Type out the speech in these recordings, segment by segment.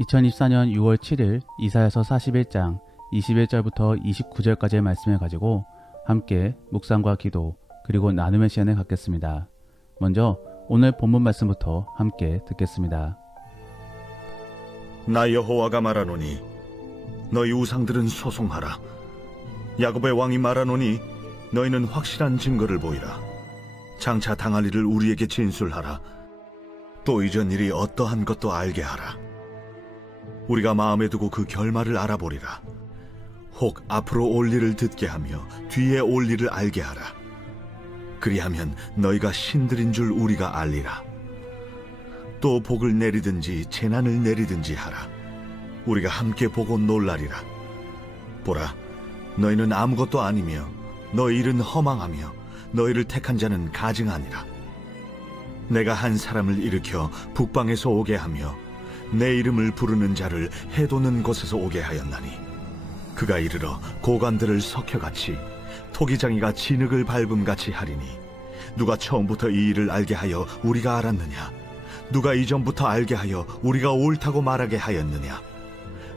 2024년 6월 7일 이사야서 41장 21절부터 29절까지의 말씀을 가지고 함께 묵상과 기도 그리고 나눔의 시간을 갖겠습니다. 먼저 오늘 본문 말씀부터 함께 듣겠습니다. 나 여호와가 말하노니 너희 우상들은 소송하라. 야곱의 왕이 말하노니 너희는 확실한 증거를 보이라. 장차 당할 일을 우리에게 진술하라. 또 이전 일이 어떠한 것도 알게 하라. 우리가 마음에 두고 그 결말을 알아보리라. 혹 앞으로 올 일을 듣게 하며 뒤에 올 일을 알게 하라. 그리하면 너희가 신들인 줄 우리가 알리라. 또 복을 내리든지 재난을 내리든지 하라. 우리가 함께 보고 놀라리라. 보라, 너희는 아무것도 아니며 너희 일은 허망하며 너희를 택한 자는 가증하니라. 내가 한 사람을 일으켜 북방에서 오게 하며 내 이름을 부르는 자를 해도는 곳에서 오게 하였나니 그가 이르러 고관들을 석혀같이 토기장이가 진흙을 밟음같이 하리니 누가 처음부터 이 일을 알게 하여 우리가 알았느냐? 누가 이전부터 알게 하여 우리가 옳다고 말하게 하였느냐?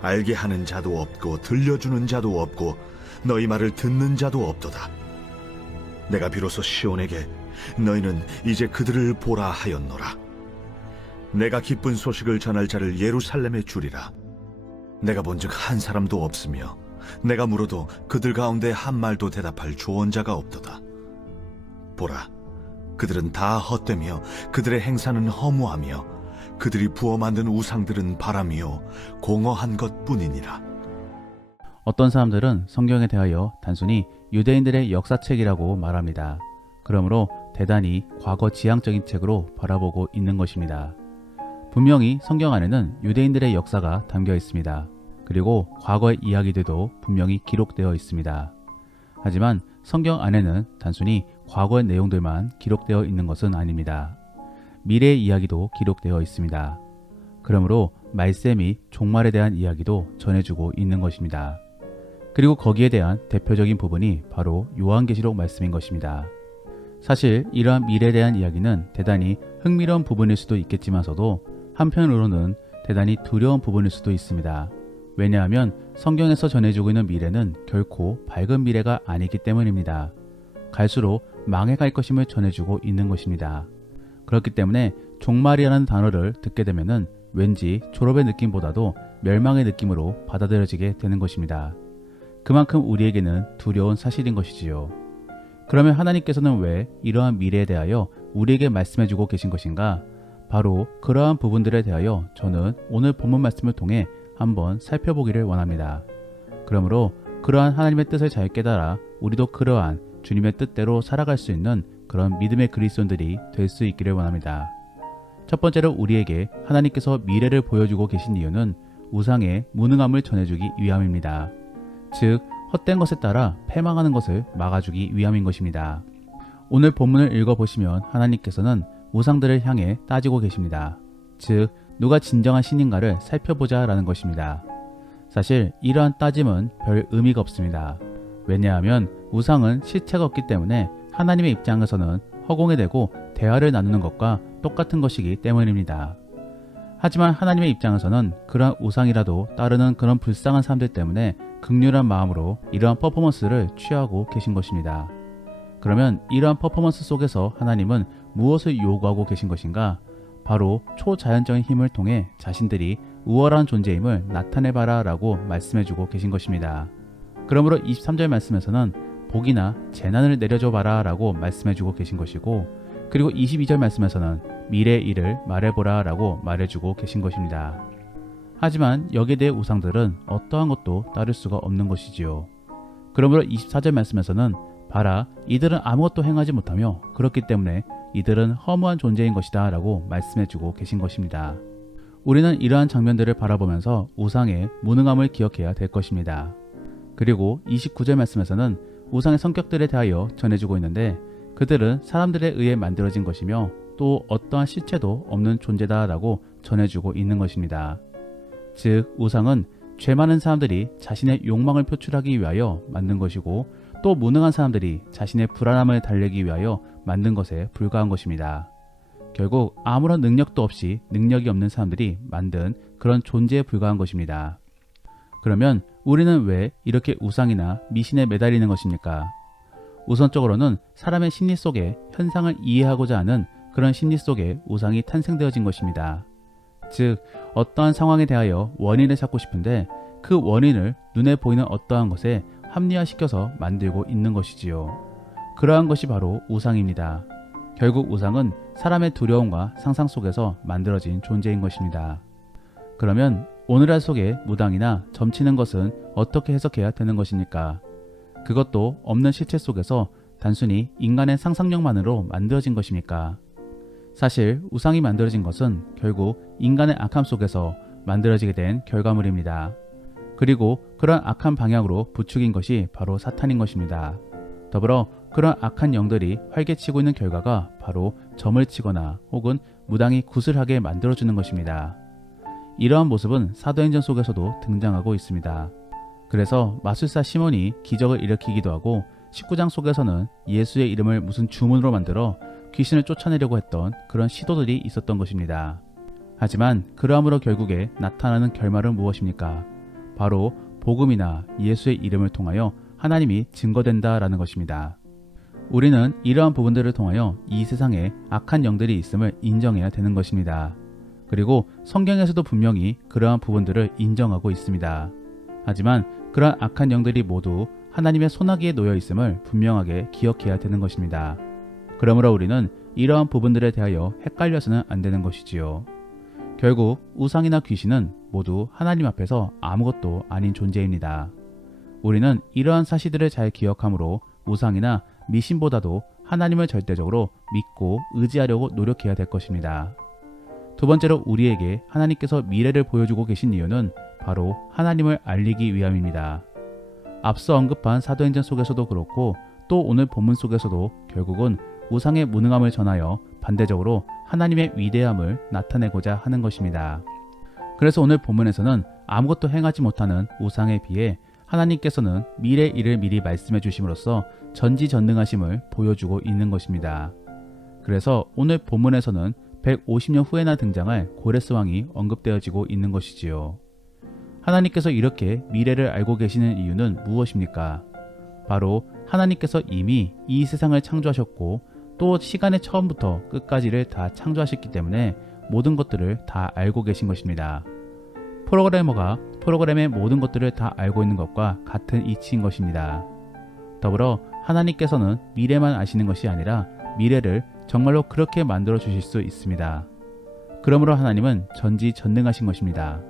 알게 하는 자도 없고 들려주는 자도 없고 너희 말을 듣는 자도 없도다. 내가 비로소 시온에게 너희는 이제 그들을 보라 하였노라. 내가 기쁜 소식을 전할 자를 예루살렘에 주리라. 내가 본즉 한 사람도 없으며 내가 물어도 그들 가운데 한 말도 대답할 조언자가 없도다. 보라, 그들은 다 헛되며 그들의 행사는 허무하며 그들이 부어 만든 우상들은 바람이요 공허한 것뿐이니라. 어떤 사람들은 성경에 대하여 단순히 유대인들의 역사책이라고 말합니다. 그러므로 대단히 과거 지향적인 책으로 바라보고 있는 것입니다. 분명히 성경 안에는 유대인들의 역사가 담겨 있습니다. 그리고 과거의 이야기들도 분명히 기록되어 있습니다. 하지만 성경 안에는 단순히 과거의 내용들만 기록되어 있는 것은 아닙니다. 미래의 이야기도 기록되어 있습니다. 그러므로 말씀이 종말에 대한 이야기도 전해주고 있는 것입니다. 그리고 거기에 대한 대표적인 부분이 바로 요한계시록 말씀인 것입니다. 사실 이러한 미래에 대한 이야기는 대단히 흥미로운 부분일 수도 있겠지만서도 한편으로는 대단히 두려운 부분일 수도 있습니다. 왜냐하면 성경에서 전해주고 있는 미래는 결코 밝은 미래가 아니기 때문입니다. 갈수록 망해갈 것임을 전해주고 있는 것입니다. 그렇기 때문에 종말이라는 단어를 듣게 되면은 왠지 졸업의 느낌보다도 멸망의 느낌으로 받아들여지게 되는 것입니다. 그만큼 우리에게는 두려운 사실인 것이지요. 그러면 하나님께서는 왜 이러한 미래에 대하여 우리에게 말씀해주고 계신 것인가? 바로 그러한 부분들에 대하여 저는 오늘 본문 말씀을 통해 한번 살펴보기를 원합니다. 그러므로 그러한 하나님의 뜻을 잘 깨달아 우리도 그러한 주님의 뜻대로 살아갈 수 있는 그런 믿음의 그리스도인들이 될 수 있기를 원합니다. 첫 번째로 우리에게 하나님께서 미래를 보여주고 계신 이유는 우상의 무능함을 전해주기 위함입니다. 즉 헛된 것에 따라 패망하는 것을 막아주기 위함인 것입니다. 오늘 본문을 읽어보시면 하나님께서는 우상들을 향해 따지고 계십니다. 즉 누가 진정한 신인가를 살펴보자 라는 것입니다. 사실 이러한 따짐은 별 의미가 없습니다. 왜냐하면 우상은 실체가 없기 때문에 하나님의 입장에서는 허공에 대고 대화를 나누는 것과 똑같은 것이기 때문입니다. 하지만 하나님의 입장에서는 그러한 우상이라도 따르는 그런 불쌍한 사람들 때문에 극률한 마음으로 이러한 퍼포먼스를 취하고 계신 것입니다. 그러면 이러한 퍼포먼스 속에서 하나님은 무엇을 요구하고 계신 것인가? 바로 초자연적인 힘을 통해 자신들이 우월한 존재임을 나타내봐라 라고 말씀해주고 계신 것입니다. 그러므로 23절 말씀에서는 복이나 재난을 내려줘봐라 라고 말씀해주고 계신 것이고, 그리고 22절 말씀에서는 미래의 일을 말해보라 라고 말해주고 계신 것입니다. 하지만 여기에 대해 우상들은 어떠한 것도 따를 수가 없는 것이지요. 그러므로 24절 말씀에서는 봐라, 이들은 아무것도 행하지 못하며 그렇기 때문에 이들은 허무한 존재인 것이다 라고 말씀해주고 계신 것입니다. 우리는 이러한 장면들을 바라보면서 우상의 무능함을 기억해야 될 것입니다. 그리고 29절 말씀에서는 우상의 성격들에 대하여 전해주고 있는데 그들은 사람들에 의해 만들어진 것이며 또 어떠한 실체도 없는 존재다 라고 전해주고 있는 것입니다. 즉 우상은 죄 많은 사람들이 자신의 욕망을 표출하기 위하여 만든 것이고 또 무능한 사람들이 자신의 불안함을 달래기 위하여 만든 것에 불과한 것입니다. 결국 아무런 능력도 없이 능력이 없는 사람들이 만든 그런 존재에 불과한 것입니다. 그러면 우리는 왜 이렇게 우상이나 미신에 매달리는 것입니까? 우선적으로는 사람의 심리 속에 현상을 이해하고자 하는 그런 심리 속에 우상이 탄생되어진 것입니다. 즉, 어떠한 상황에 대하여 원인을 찾고 싶은데 그 원인을 눈에 보이는 어떠한 것에 합리화시켜서 만들고 있는 것이지요. 그러한 것이 바로 우상입니다. 결국 우상은 사람의 두려움과 상상 속에서 만들어진 존재인 것입니다. 그러면 오늘날 속의 무당이나 점치는 것은 어떻게 해석해야 되는 것입니까? 그것도 없는 실체 속에서 단순히 인간의 상상력만으로 만들어진 것입니까? 사실 우상이 만들어진 것은 결국 인간의 악함 속에서 만들어지게 된 결과물입니다. 그리고 그런 악한 방향으로 부추긴 것이 바로 사탄인 것입니다. 더불어 그런 악한 영들이 활개치고 있는 결과가 바로 점을 치거나 혹은 무당이 구슬하게 만들어주는 것입니다. 이러한 모습은 사도행전 속에서도 등장하고 있습니다. 그래서 마술사 시몬이 기적을 일으키기도 하고 19장 속에서는 예수의 이름을 무슨 주문으로 만들어 귀신을 쫓아내려고 했던 그런 시도들이 있었던 것입니다. 하지만 그러함으로 결국에 나타나는 결말은 무엇입니까? 바로 복음이나 예수의 이름을 통하여 하나님이 증거된다라는 것입니다. 우리는 이러한 부분들을 통하여 이 세상에 악한 영들이 있음을 인정해야 되는 것입니다. 그리고 성경에서도 분명히 그러한 부분들을 인정하고 있습니다. 하지만 그러한 악한 영들이 모두 하나님의 손아귀에 놓여 있음을 분명하게 기억해야 되는 것입니다. 그러므로 우리는 이러한 부분들에 대하여 헷갈려서는 안 되는 것이지요. 결국 우상이나 귀신은 모두 하나님 앞에서 아무것도 아닌 존재입니다. 우리는 이러한 사실들을 잘 기억하므로 우상이나 미신보다도 하나님을 절대적으로 믿고 의지하려고 노력해야 될 것입니다. 두 번째로 우리에게 하나님께서 미래를 보여주고 계신 이유는 바로 하나님을 알리기 위함입니다. 앞서 언급한 사도행전 속에서도 그렇고 또 오늘 본문 속에서도 결국은 우상의 무능함을 전하여 반대적으로 하나님의 위대함을 나타내고자 하는 것입니다. 그래서 오늘 본문에서는 아무것도 행하지 못하는 우상에 비해 하나님께서는 미래 일을 미리 말씀해 주심으로써 전지전능하심을 보여주고 있는 것입니다. 그래서 오늘 본문에서는 150년 후에나 등장할 고레스 왕이 언급되어지고 있는 것이지요. 하나님께서 이렇게 미래를 알고 계시는 이유는 무엇입니까? 바로 하나님께서 이미 이 세상을 창조하셨고 또 시간의 처음부터 끝까지를 다 창조하셨기 때문에 모든 것들을 다 알고 계신 것입니다. 프로그래머가 프로그램의 모든 것들을 다 알고 있는 것과 같은 이치인 것입니다. 더불어 하나님께서는 미래만 아시는 것이 아니라 미래를 정말로 그렇게 만들어 주실 수 있습니다. 그러므로 하나님은 전지전능하신 것입니다.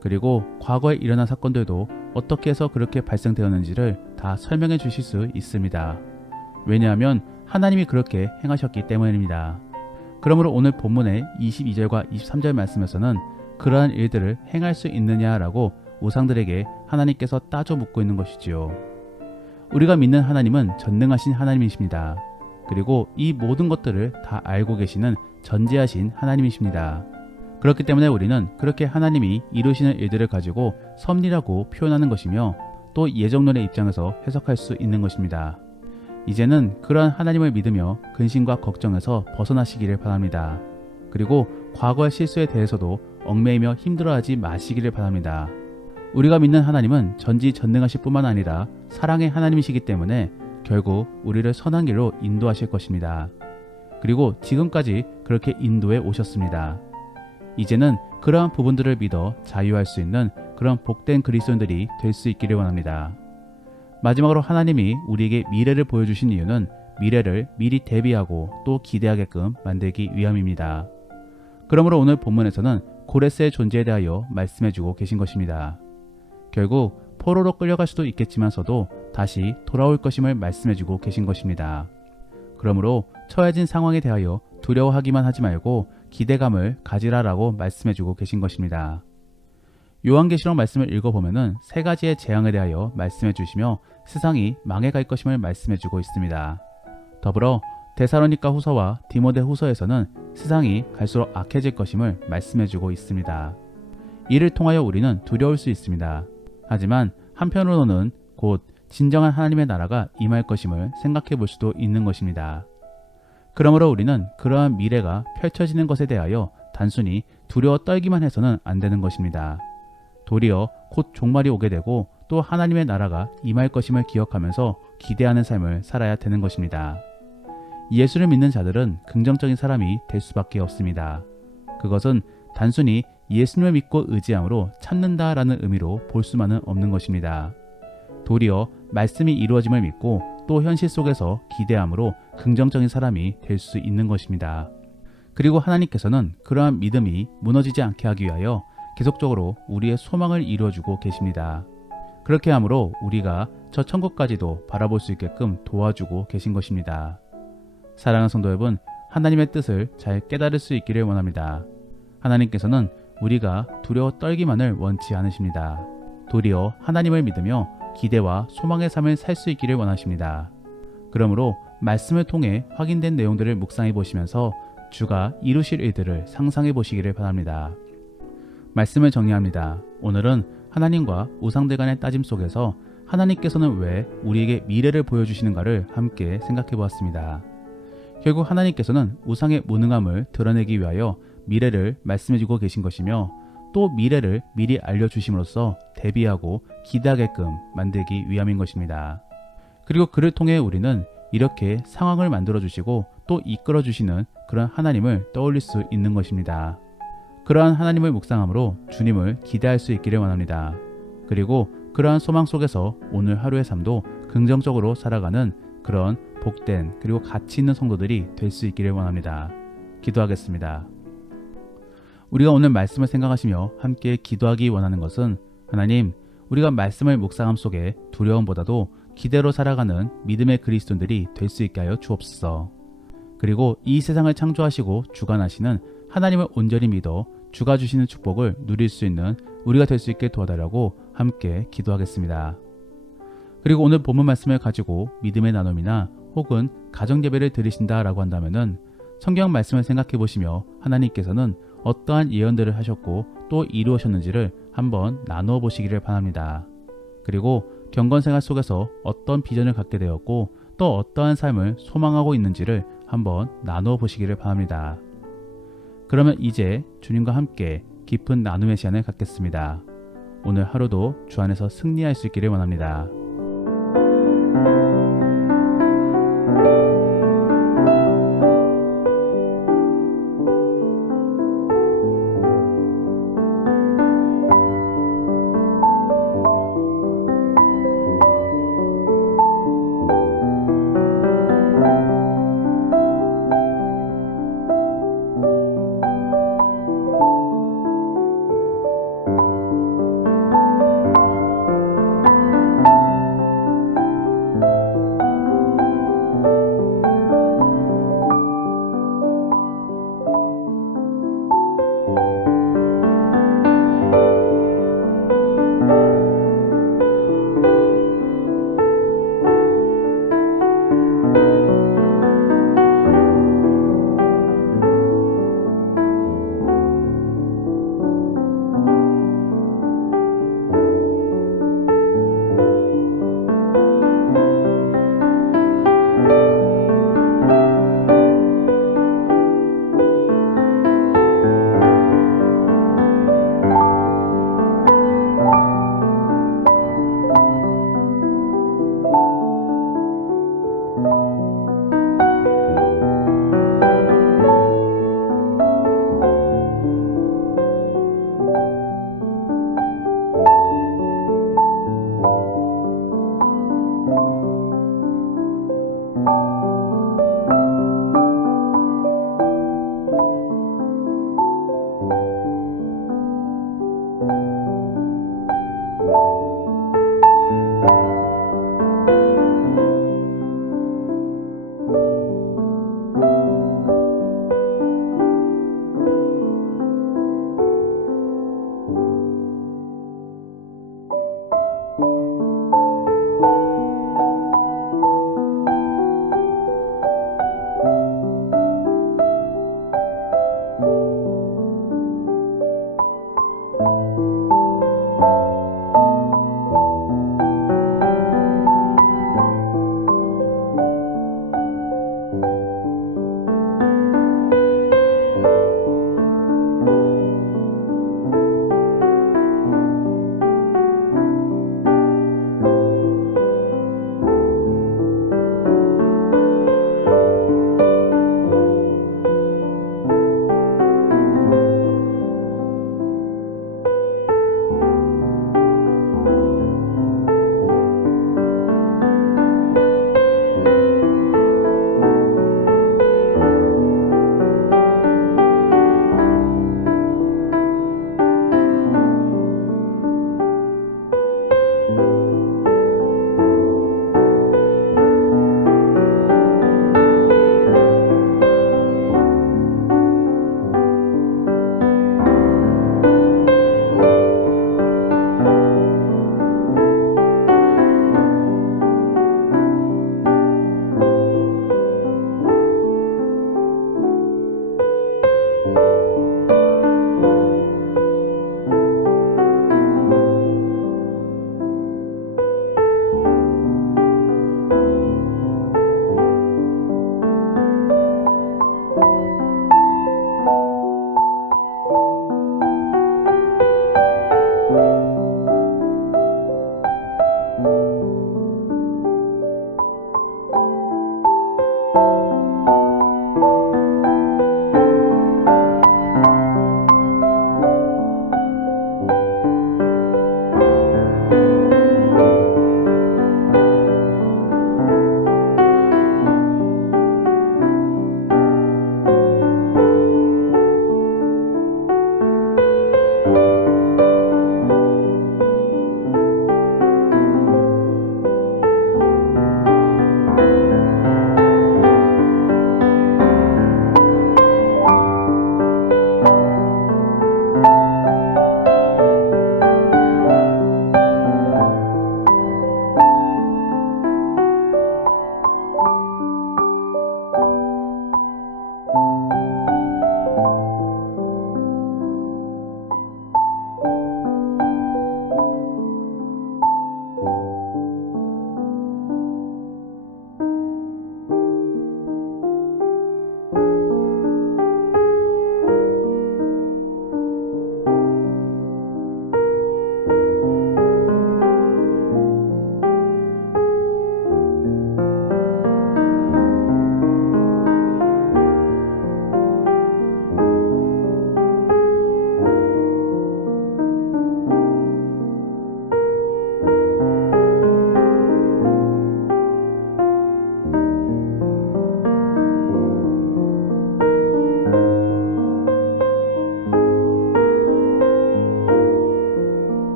그리고 과거에 일어난 사건들도 어떻게 해서 그렇게 발생되었는지를 다 설명해 주실 수 있습니다. 왜냐하면 하나님이 그렇게 행하셨기 때문입니다. 그러므로 오늘 본문의 22절과 23절 말씀에서는 그러한 일들을 행할 수 있느냐라고 우상들에게 하나님께서 따져 묻고 있는 것이지요. 우리가 믿는 하나님은 전능하신 하나님이십니다. 그리고 이 모든 것들을 다 알고 계시는 전지하신 하나님이십니다. 그렇기 때문에 우리는 그렇게 하나님이 이루시는 일들을 가지고 섭리라고 표현하는 것이며 또 예정론의 입장에서 해석할 수 있는 것입니다. 이제는 그러한 하나님을 믿으며 근심과 걱정에서 벗어나시기를 바랍니다. 그리고 과거의 실수에 대해서도 얽매이며 힘들어하지 마시기를 바랍니다. 우리가 믿는 하나님은 전지전능하실 뿐만 아니라 사랑의 하나님이시기 때문에 결국 우리를 선한 길로 인도하실 것입니다. 그리고 지금까지 그렇게 인도해 오셨습니다. 이제는 그러한 부분들을 믿어 자유할 수 있는 그런 복된 그리스도인들이 될 수 있기를 원합니다. 마지막으로 하나님이 우리에게 미래를 보여주신 이유는 미래를 미리 대비하고 또 기대하게끔 만들기 위함입니다. 그러므로 오늘 본문에서는 고레스의 존재에 대하여 말씀해주고 계신 것입니다. 결국 포로로 끌려갈 수도 있겠지만서도 다시 돌아올 것임을 말씀해주고 계신 것입니다. 그러므로 처해진 상황에 대하여 두려워하기만 하지 말고 기대감을 가지라라고 말씀해주고 계신 것입니다. 요한계시록 말씀을 읽어보면 세 가지의 재앙에 대하여 말씀해주시며 세상이 망해갈 것임을 말씀해주고 있습니다. 더불어 데살로니가 후서와 디모데 후서에서는 세상이 갈수록 악해질 것임을 말씀해주고 있습니다. 이를 통하여 우리는 두려울 수 있습니다. 하지만 한편으로는 곧 진정한 하나님의 나라가 임할 것임을 생각해 볼 수도 있는 것입니다. 그러므로 우리는 그러한 미래가 펼쳐지는 것에 대하여 단순히 두려워 떨기만 해서는 안 되는 것입니다. 도리어 곧 종말이 오게 되고 또 하나님의 나라가 임할 것임을 기억하면서 기대하는 삶을 살아야 되는 것입니다. 예수를 믿는 자들은 긍정적인 사람이 될 수밖에 없습니다. 그것은 단순히 예수님을 믿고 의지함으로 참는다라는 의미로 볼 수만은 없는 것입니다. 도리어 말씀이 이루어짐을 믿고 또 현실 속에서 기대함으로 긍정적인 사람이 될 수 있는 것입니다. 그리고 하나님께서는 그러한 믿음이 무너지지 않게 하기 위하여 계속적으로 우리의 소망을 이루어주고 계십니다. 그렇게 함으로 우리가 저 천국까지도 바라볼 수 있게끔 도와주고 계신 것입니다. 사랑하는 성도 여러분, 하나님의 뜻을 잘 깨달을 수 있기를 원합니다. 하나님께서는 우리가 두려워 떨기만을 원치 않으십니다. 도리어 하나님을 믿으며 기대와 소망의 삶을 살 수 있기를 원하십니다. 그러므로 말씀을 통해 확인된 내용들을 묵상해 보시면서 주가 이루실 일들을 상상해 보시기를 바랍니다. 말씀을 정리합니다. 오늘은 하나님과 우상들 간의 따짐 속에서 하나님께서는 왜 우리에게 미래를 보여주시는가를 함께 생각해 보았습니다. 결국 하나님께서는 우상의 무능함을 드러내기 위하여 미래를 말씀해 주고 계신 것이며 또 미래를 미리 알려주심으로써 대비하고 기대하게끔 만들기 위함인 것입니다. 그리고 그를 통해 우리는 이렇게 상황을 만들어 주시고 또 이끌어 주시는 그런 하나님을 떠올릴 수 있는 것입니다. 그러한 하나님을 묵상함으로 주님을 기대할 수 있기를 원합니다. 그리고 그러한 소망 속에서 오늘 하루의 삶도 긍정적으로 살아가는 그런 복된 그리고 가치 있는 성도들이 될 수 있기를 원합니다. 기도하겠습니다. 우리가 오늘 말씀을 생각하시며 함께 기도하기 원하는 것은 하나님, 우리가 말씀을 묵상함 속에 두려움보다도 기대로 살아가는 믿음의 그리스도인들이 될 수 있게 하여 주옵소서. 그리고 이 세상을 창조하시고 주관하시는 하나님을 온전히 믿어 주가 주시는 축복을 누릴 수 있는 우리가 될 수 있게 도와달라고 함께 기도하겠습니다. 그리고 오늘 본문 말씀을 가지고 믿음의 나눔이나 혹은 가정예배를 드리신다라고 한다면은 성경 말씀을 생각해 보시며 하나님께서는 어떠한 예언들을 하셨고 또 이루어셨는지를 한번 나누어 보시기를 바랍니다. 그리고 경건생활 속에서 어떤 비전을 갖게 되었고 또 어떠한 삶을 소망하고 있는지를 한번 나누어 보시기를 바랍니다. 그러면 이제 주님과 함께 깊은 나눔의 시간을 갖겠습니다. 오늘 하루도 주 안에서 승리할 수 있기를 원합니다.